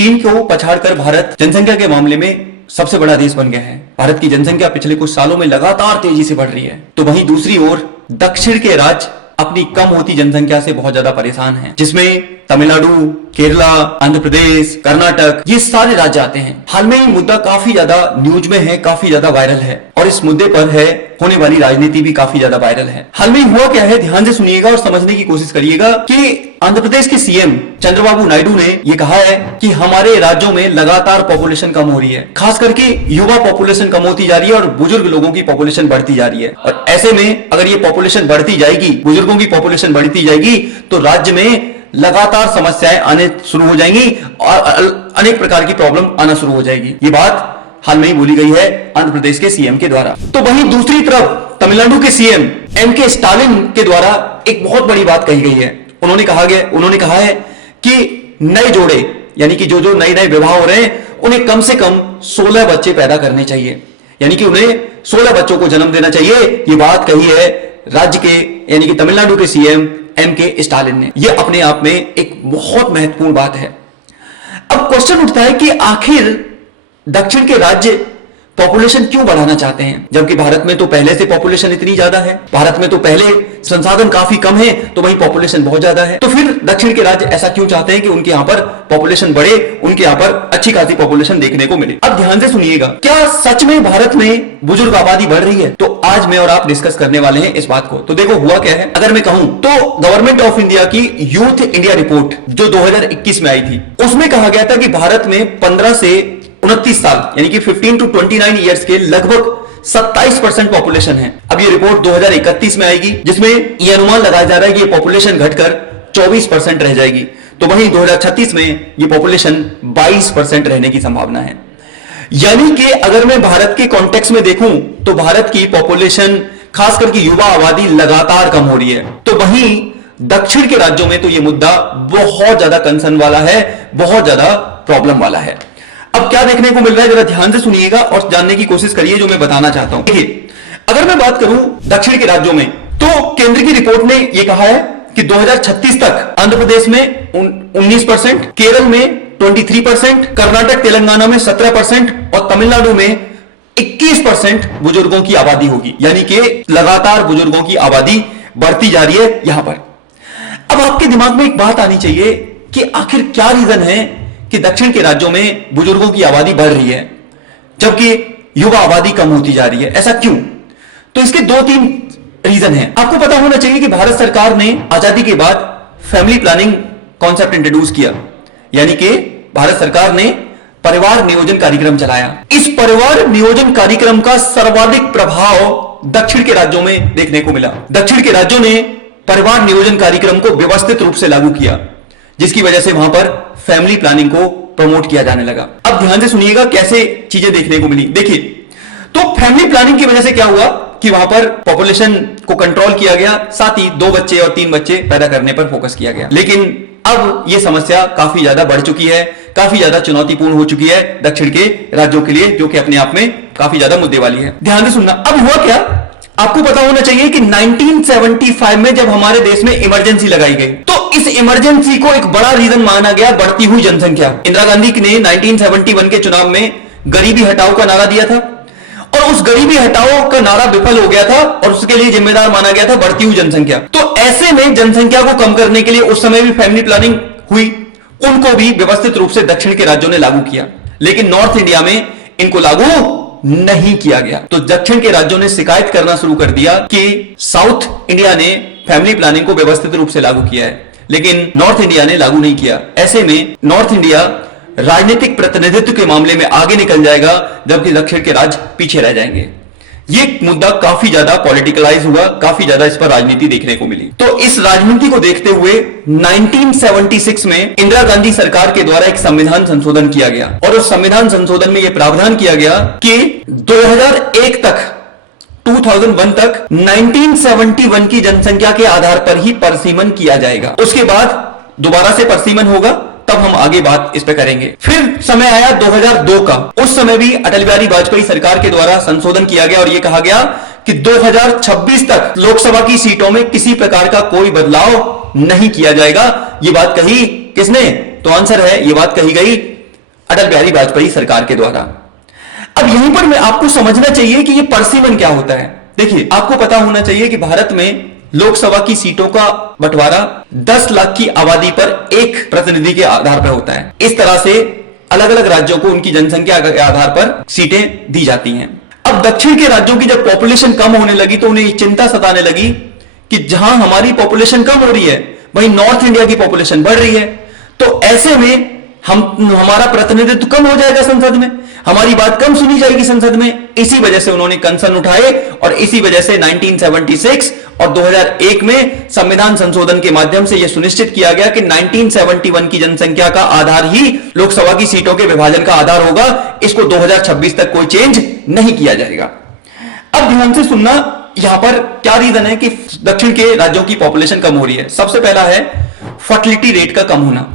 चीन को पछाड़कर भारत जनसंख्या के मामले में सबसे बड़ा देश बन गया है। भारत की जनसंख्या पिछले कुछ सालों में लगातार तेजी से बढ़ रही है। तो वहीं दूसरी ओर दक्षिण के राज्य अपनी कम होती जनसंख्या से बहुत ज्यादा परेशान हैं, जिसमें तमिलनाडु, केरला, आंध्र प्रदेश, कर्नाटक, ये सारे राज्य आते हैं। हाल में ये मुद्दा काफी ज्यादा न्यूज में है, काफी ज्यादा वायरल है और इस मुद्दे पर है होने वाली राजनीति भी काफी ज्यादा वायरल है। हाल में हुआ क्या है, ध्यान से सुनिएगा और समझने की कोशिश करिएगा कि आंध्र प्रदेश के सीएम चंद्रबाबू नायडू ने यह कहा है कि हमारे राज्यों में लगातार पॉपुलेशन कम हो रही है, खास करके युवा पॉपुलेशन कम होती जा रही है और बुजुर्ग लोगों की पॉपुलेशन बढ़ती जा रही है। और ऐसे में अगर ये पॉपुलेशन बढ़ती जाएगी, बुजुर्गों की पॉपुलेशन बढ़ती जाएगी, तो राज्य में लगातार समस्याएं आने शुरू हो जाएंगी और अनेक प्रकार की प्रॉब्लम आना शुरू हो जाएगी। ये बात हाल में ही बोली गई है आंध्र प्रदेश के सीएम के द्वारा। तो वहीं दूसरी तरफ तमिलनाडु के सीएम एमके स्टालिन के द्वारा एक बहुत बड़ी बात कही गई है। उन्होंने कहा है कि नए जोड़े यानी कि जो नए विवाह हो रहे हैं उन्हें कम से कम 16 बच्चे पैदा करने चाहिए, यानी कि उन्हें 16 बच्चों को जन्म देना चाहिए। ये बात कही है राज्य के यानी कि तमिलनाडु के सीएम एमके स्टालिन ने। यह अपने आप में एक बहुत महत्वपूर्ण बात है। अब क्वेश्चन उठता है कि आखिर दक्षिण के राज्य पॉपुलेशन क्यों बढ़ाना चाहते हैं, जबकि भारत में तो पहले से पॉपुलेशन इतनी ज्यादा है, भारत में तो पहले संसाधन काफी कम है, तो वहीं पॉपुलेशन बहुत ज्यादा है। तो फिर दक्षिण के राज्य ऐसा क्यों चाहते हैं कि उनके यहां पर पॉपुलेशन बढ़े, उनके यहां पर अच्छी खासी पॉपुलेशन देखने को मिले। अब ध्यान से सुनिएगा, क्या सच में भारत में बुजुर्ग आबादी बढ़ रही है? तो आज मैं और आप डिस्कस करने वाले हैं इस बात को। तो देखो हुआ क्या है, अगर मैं कहूं तो गवर्नमेंट ऑफ इंडिया की यूथ इंडिया रिपोर्ट जो 2021 में आई थी, उसमें कहा गया था कि भारत में 15 से 29 साल यानी कि 15 to 29 ईयर्स के लगभग 27% पॉपुलेशन है। अब ये रिपोर्ट 2031 में आएगी, जिसमें यह अनुमान लगाया जा रहा है कि ये पॉपुलेशन घटकर 24% रह जाएगी। तो वहीं 2036 में ये पॉपुलेशन 22% रहने की संभावना है। यानी कि अगर मैं भारत के कॉन्टेक्स्ट में देखूं तो भारत की पॉपुलेशन खास करके युवा आबादी लगातार कम हो रही है। तो वहीं दक्षिण के राज्यों में तो यह मुद्दा बहुत ज्यादा कंसर्न वाला है, बहुत ज्यादा प्रॉब्लम वाला है। अब क्या देखने को मिल रहा है, जरा ध्यान से सुनिएगा और जानने की कोशिश करिए जो मैं बताना चाहता हूं। देखिए, अगर मैं बात करूं दक्षिण के राज्यों में, तो केंद्र की रिपोर्ट ने यह कहा है कि 2036 तक आंध्र प्रदेश में 19%, केरल में 23%, कर्नाटक तेलंगाना में 17% और तमिलनाडु में 21% बुजुर्गों की आबादी होगी। यानी कि लगातार बुजुर्गों की आबादी बढ़ती जा रही है यहां पर। अब आपके दिमाग में एक बात आनी चाहिए कि आखिर क्या रीजन है कि दक्षिण के राज्यों में बुजुर्गों की आबादी बढ़ रही है जबकि युवा आबादी कम होती जा रही है, ऐसा क्यों? तो इसके 2-3 रीजन हैं। आपको पता होना चाहिए कि भारत सरकार ने आजादी के बाद फैमिली प्लानिंग कॉन्सेप्ट इंट्रोड्यूस किया, यानी कि भारत सरकार ने परिवार नियोजन कार्यक्रम चलाया। इस परिवार नियोजन कार्यक्रम का सर्वाधिक प्रभाव दक्षिण के राज्यों में देखने को मिला। दक्षिण के राज्यों ने परिवार नियोजन कार्यक्रम को व्यवस्थित रूप से लागू किया, जिसकी वजह से वहां पर फैमिली प्लानिंग को प्रमोट किया जाने लगा। अब ध्यान से सुनिएगा कैसे चीजें देखने को मिली। देखिए, तो फैमिली प्लानिंग की वजह से क्या हुआ कि वहां पर पॉपुलेशन को कंट्रोल किया गया, साथ ही 2 बच्चे और 3 बच्चे पैदा करने पर फोकस किया गया। लेकिन अब यह समस्या काफी ज्यादा बढ़ चुकी है, काफी ज्यादा चुनौतीपूर्ण हो चुकी है दक्षिण के राज्यों के लिए, जो कि अपने आप में काफी ज्यादा मुद्दे वाली है। ध्यान से सुनना। अब हुआ क्या, आपको पता होना चाहिए कि 1975 में जब हमारे देश में इमरजेंसी लगाई गई, तो इस इमरजेंसी को एक बड़ा रीजन माना गया बढ़ती हुई जनसंख्या। इंदिरा गांधी ने 1971 के चुनाव में गरीबी हटाओ का नारा दिया था और उस गरीबी हटाओ का नारा विफल हो गया था और उसके लिए जिम्मेदार माना गया था बढ़ती हुई जनसंख्या। तो ऐसे में जनसंख्या को कम करने के लिए उस समय भी फैमिली प्लानिंग हुई, उनको भी व्यवस्थित रूप से दक्षिण के राज्यों ने लागू किया, लेकिन नॉर्थ इंडिया में इनको लागू नहीं किया गया। तो दक्षिण के राज्यों ने शिकायत करना शुरू कर दिया कि साउथ इंडिया ने फैमिली प्लानिंग को व्यवस्थित रूप से लागू किया है, लेकिन नॉर्थ इंडिया ने लागू नहीं किया। ऐसे में नॉर्थ इंडिया राजनीतिक प्रतिनिधित्व के मामले में आगे निकल जाएगा, जबकि दक्षिण के राज्य पीछे रह जाएंगे। यह मुद्दा काफी ज्यादा पॉलिटिकलाइज हुआ, काफी ज्यादा इस पर राजनीति देखने को मिली। तो इस राजनीति को देखते हुए 1976 में इंदिरा गांधी सरकार के द्वारा एक संविधान संशोधन किया गया और उस संविधान संशोधन में यह प्रावधान किया गया कि 2001 तक 1971 की जनसंख्या के आधार पर ही परसीमन किया जाएगा। उसके बाद दोबारा से परसीमन होगा, तब हम आगे बात इस पे करेंगे। फिर समय आया 2002 का, उस समय भी अटल बिहारी वाजपेयी सरकार के द्वारा संशोधन किया गया और यह कहा गया कि 2026 तक लोकसभा की सीटों में किसी प्रकार का कोई बदलाव नहीं किया जाएगा। यह बात कही किसने? तो आंसर है, यह बात कही गई अटल बिहारी वाजपेयी सरकार के द्वारा। अब यहीं पर मैं आपको समझना चाहिए कि ये परसिमन क्या होता है। देखिए, आपको पता होना चाहिए कि भारत में लोकसभा की सीटों का बंटवारा 10 लाख की आबादी पर एक प्रतिनिधि के आधार पर होता है। इस तरह से अलग अलग राज्यों को उनकी जनसंख्या के आधार पर सीटें दी जाती हैं। अब दक्षिण के राज्यों की जब पॉपुलेशन कम होने लगी तो उन्हें चिंता सताने लगी कि जहां हमारी पॉपुलेशन कम हो रही है वहीं नॉर्थ इंडिया की पॉपुलेशन बढ़ रही है, तो ऐसे में हमारा प्रतिनिधित्व कम हो जाएगा संसद में, हमारी बात कम सुनी जाएगी संसद में। इसी वजह से उन्होंने कंसर्न उठाए और इसी वजह से 1976 और 2001 में संविधान संशोधन के माध्यम से यह सुनिश्चित किया गया कि 1971 की जनसंख्या का आधार ही लोकसभा की सीटों के विभाजन का आधार होगा। इसको 2026 तक कोई चेंज नहीं किया जाएगा। अब ध्यान से सुनना, यहां पर क्या रीजन है कि दक्षिण के राज्यों की पॉपुलेशन कम हो रही है। सबसे पहला है फर्टिलिटी रेट का कम होना।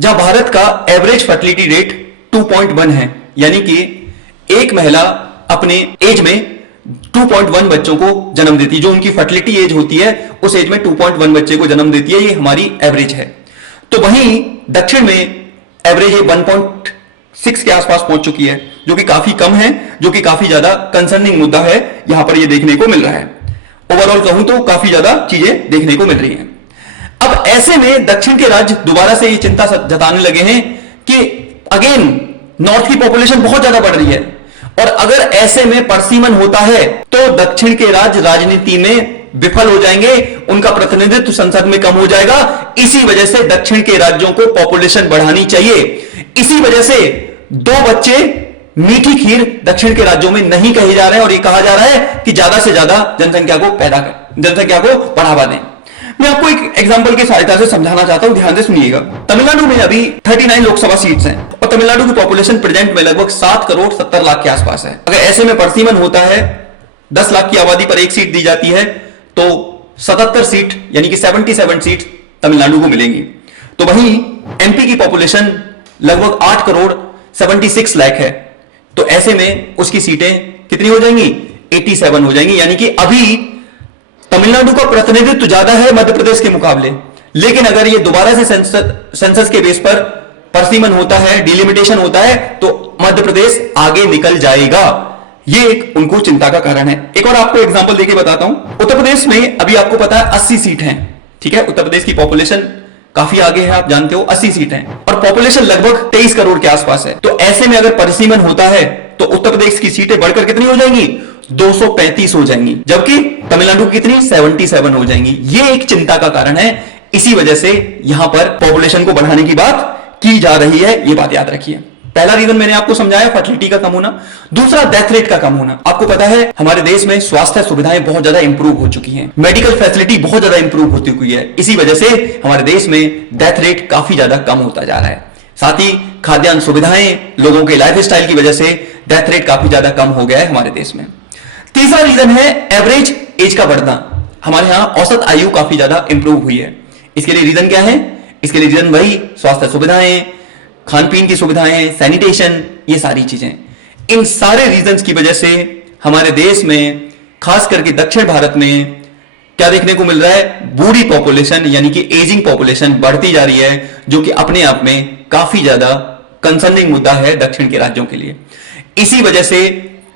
जहां भारत का एवरेज फर्टिलिटी रेट 2.1 है, यानी कि एक महिला अपने एज में 2.1 बच्चों को जन्म देती है। जो उनकी फर्टिलिटी एज होती है उस एज में 2.1 बच्चे को जन्म देती है, ये हमारी एवरेज है। तो वहीं दक्षिण में एवरेज 1.6 के आसपास पहुंच चुकी है, जो कि काफी कम है, जो कि काफी ज्यादा कंसर्निंग मुद्दा है, यहां पर यह देखने को मिल रहा है। ओवरऑल कहूं तो काफी ज्यादा चीजें देखने को मिल रही हैं। अब ऐसे में दक्षिण के राज्य दोबारा से ये चिंता जताने लगे हैं कि अगेन नॉर्थ की पॉपुलेशन बहुत ज्यादा बढ़ रही है और अगर ऐसे में परसीमन होता है तो दक्षिण के राज्य राजनीति में विफल हो जाएंगे, उनका प्रतिनिधित्व संसद में कम हो जाएगा। इसी वजह से दक्षिण के राज्यों को पॉपुलेशन बढ़ानी चाहिए। इसी वजह से 2 बच्चे मीठी खीर दक्षिण के राज्यों में नहीं कहे जा रहे हैं और यह कहा जा रहा है कि ज्यादा से ज्यादा जनसंख्या को बढ़ावा दें। मैं आपको एक एग्जांपल की सहायता से समझाना चाहता हूं, ध्यान से सुनिएगा। तमिलनाडु में अभी 39 लोकसभा सीट्स हैं और तमिलनाडु की पॉपुलेशन प्रेजेंट में लगभग 7 करोड़ 70 लाख के आसपास है। अगर ऐसे में परसीमन होता है, 10 लाख की आबादी पर एक सीट दी जाती है, तो 77 सीट यानी कि 77 सीट तमिलनाडु को मिलेंगी। तो वहीं एमपी की पॉपुलेशन लगभग 8 करोड़ 76 लाख है, तो ऐसे में उसकी सीटें कितनी हो जाएंगी? 87 हो जाएंगी। यानी कि अभी तमिलनाडु का प्रतिनिधित्व ज्यादा है मध्य प्रदेश के मुकाबले, लेकिन अगर ये दोबारा से सेंसस के बेस पर परसीमन होता है, डिलिमिटेशन होता है, तो मध्य प्रदेश आगे निकल जाएगा। ये एक उनको चिंता का कारण है। एक और आपको एग्जांपल देके बताता हूं। उत्तर प्रदेश में अभी आपको पता है 80 सीट हैं, ठीक है। उत्तर प्रदेश की पॉपुलेशन काफी आगे है, आप जानते हो, 80 सीट हैं और पॉपुलेशन लगभग 23 करोड़ के आसपास है। तो ऐसे में अगर परसीमन होता है तो उत्तर प्रदेश की सीटें बढ़कर कितनी हो जाएंगी? 235 हो जाएंगी, जबकि तमिलनाडु की कितनी? 77 हो जाएंगी। ये एक चिंता का कारण है। इसी वजह से यहां पर पॉपुलेशन को बढ़ाने की बात की जा रही है, ये बात याद रखिए। पहला रीजन मैंने आपको समझाया, फर्टिलिटी का कम होना। दूसरा, डेथ रेट का कम होना। आपको पता है हमारे देश में स्वास्थ्य सुविधाएं बहुत ज्यादा इंप्रूव हो चुकी हैं, मेडिकल फैसिलिटी बहुत ज्यादा इंप्रूव हो चुकी है। इसी वजह से हमारे देश में डेथ रेट काफी ज्यादा कम होता जा रहा है। साथ ही खाद्यान्न सुविधाएं, लोगों के लाइफ स्टाइल की वजह से डेथ रेट काफी ज्यादा कम हो गया है हमारे देश में। तीसरा रीजन है एवरेज एज का बढ़ना। हमारे यहां औसत आयु काफी ज्यादा इंप्रूव हुई है। इसके लिए रीजन क्या है? इसके लिए रीजन वही स्वास्थ्य सुविधाएं, खान पीन की सुविधाएं, सैनिटेशन, ये सारी चीजें। इन सारे रीजंस की वजह से हमारे देश में, खास करके दक्षिण भारत में, क्या देखने को मिल रहा है? बूढ़ी पॉपुलेशन यानी कि एजिंग पॉपुलेशन बढ़ती जा रही है, जो कि अपने आप में काफी ज्यादा कंसर्निंग मुद्दा है दक्षिण के राज्यों के लिए। इसी वजह से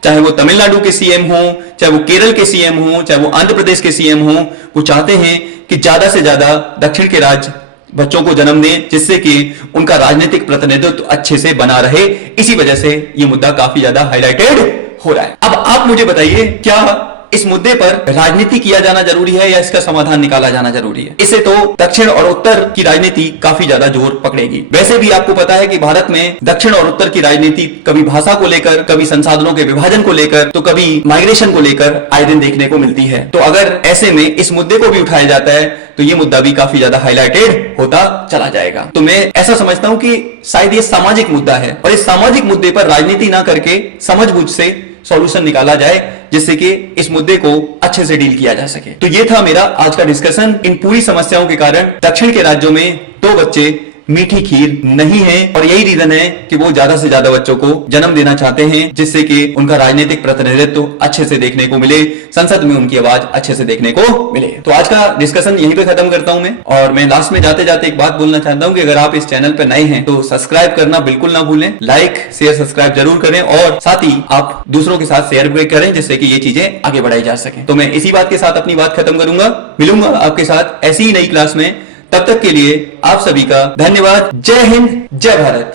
चाहे वो तमिलनाडु के सीएम हो, चाहे वो केरल के सीएम हो, चाहे वो आंध्र प्रदेश के सीएम हो, वो चाहते हैं कि ज्यादा से ज्यादा दक्षिण के राज्य बच्चों को जन्म दें, जिससे कि उनका राजनीतिक प्रतिनिधित्व अच्छे से बना रहे। इसी वजह से ये मुद्दा काफी ज्यादा हाईलाइटेड हो रहा है। अब आप मुझे बताइए, क्या इस मुद्दे पर राजनीति किया जाना जरूरी है या इसका समाधान निकाला जाना जरूरी है? इससे तो दक्षिण और उत्तर की राजनीति काफी ज्यादा जोर पकड़ेगी। वैसे भी आपको पता है कि भारत में दक्षिण और उत्तर की राजनीति कभी भाषा को लेकर, कभी संसाधनों के विभाजन को लेकर, तो कभी माइग्रेशन को लेकर आए दिन देखने को मिलती है। तो अगर ऐसे में इस मुद्दे को भी उठाया जाता है तो ये मुद्दा भी काफी ज्यादा हाईलाइटेड होता चला जाएगा। तो मैं ऐसा समझता हूं कि शायद ये सामाजिक मुद्दा है और इस सामाजिक मुद्दे पर राजनीति ना करके समझबूझ से सॉल्यूशन निकाला जाए, जिससे कि इस मुद्दे को अच्छे से डील किया जा सके। तो ये था मेरा आज का डिस्कशन। इन पूरी समस्याओं के कारण दक्षिण के राज्यों में 2 बच्चे मीठी खीर नहीं है और यही रीजन है कि वो ज्यादा से ज्यादा बच्चों को जन्म देना चाहते हैं, जिससे कि उनका राजनीतिक प्रतिनिधित्व अच्छे से देखने को मिले, संसद में उनकी आवाज अच्छे से देखने को मिले। तो आज का डिस्कशन यहीं पे खत्म करता हूं मैं, और मैं लास्ट में जाते जाते एक बात बोलना चाहता हूं कि अगर आप इस चैनल पर नए हैं तो सब्सक्राइब करना बिल्कुल ना भूलें, लाइक शेयर सब्सक्राइब जरूर करें और साथ ही आप दूसरों के साथ शेयर भी करें, जिससे कि ये चीजें आगे बढ़ाई जा सके। तो मैं इसी बात के साथ अपनी बात खत्म करूंगा, मिलूंगा आपके साथ ऐसी ही नई क्लास में। तब तक के लिए आप सभी का धन्यवाद। जय हिंद, जय भारत।